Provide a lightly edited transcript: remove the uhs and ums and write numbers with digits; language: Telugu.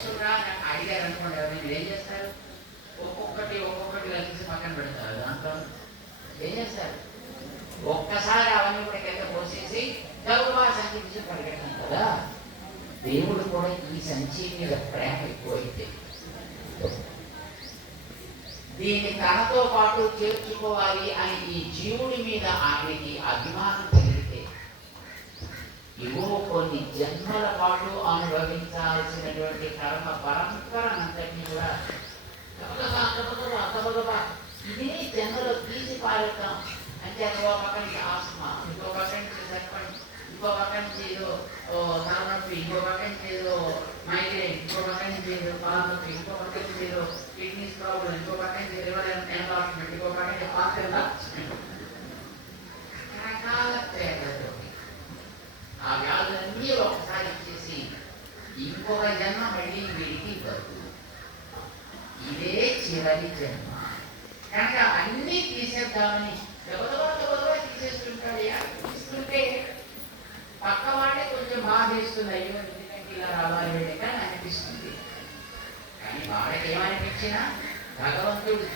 అడిగారు అనుకోండి, ఎవరైనా మీరు ఏం చేస్తారు? ఒక్కొక్కటి కలిసి పక్కన పెడతారు. దాంట్లో ఏం చేస్తారు? ఒక్కసారి అవన్నీ కూడా కింద పోసేసి గౌరవ సంచి తీసి పరిగెడతాం కదా. దేవుడు కూడా ఈ సంచి మీద ప్రేమ ఎక్కువైతే దీన్ని తనతో పాటు చేర్చుకోవాలి అని ఈ జీవుడి మీద ఆయనకి అభిమానం కలిగితే ఇవో కొన్ని జన్మల పాటు అనుభవించాల్సినటువంటి కర్మ పరంపరనంతటినీ కూడా ఇదే జన్మలో తీసి పారేద్దాం అంటే ఒక పక్క నుంచి ఆస్మా, ఇంకో పక్క నుంచి సర్పంచ్, ఇంకో పక్క నుంచి ఏదో తలనొప్పి, ఇంకో పక్క నుంచి ఏదో మైగ్రేన్, ఇంకో పక్క నుంచి ఏదో కాలనొప్పి, ఇంకో పక్క నుంచి ఏదో కిడ్నీస్ ప్రాబ్లం, ఇంకో పక్క నుంచి లివర్ ఎన్లాస్మెంట్, ఇంకో పక్క నుంచి హార్ట్ ఎన్లాస్మెంట్, రకరకాల పేర్లతో ఆ వ్యాధులన్నీ ఒకసారి ఇచ్చేసి ఇంకొక జన్మ మళ్ళీ వీడికి బతుకు, ఇదే చివరి జన్మ కనుక అన్నీ తీసేద్దామని ఎవరో తీసేస్తుంటాడు. తీసుకుంటే పక్క వాడే కొంచెం బాధేస్తుంది, అయ్యో ఎందుకంటే ఇలా రావాలి అని అనిపిస్తుంది. కానీ వాడికి ఏమనిపించినా భగవంతుడు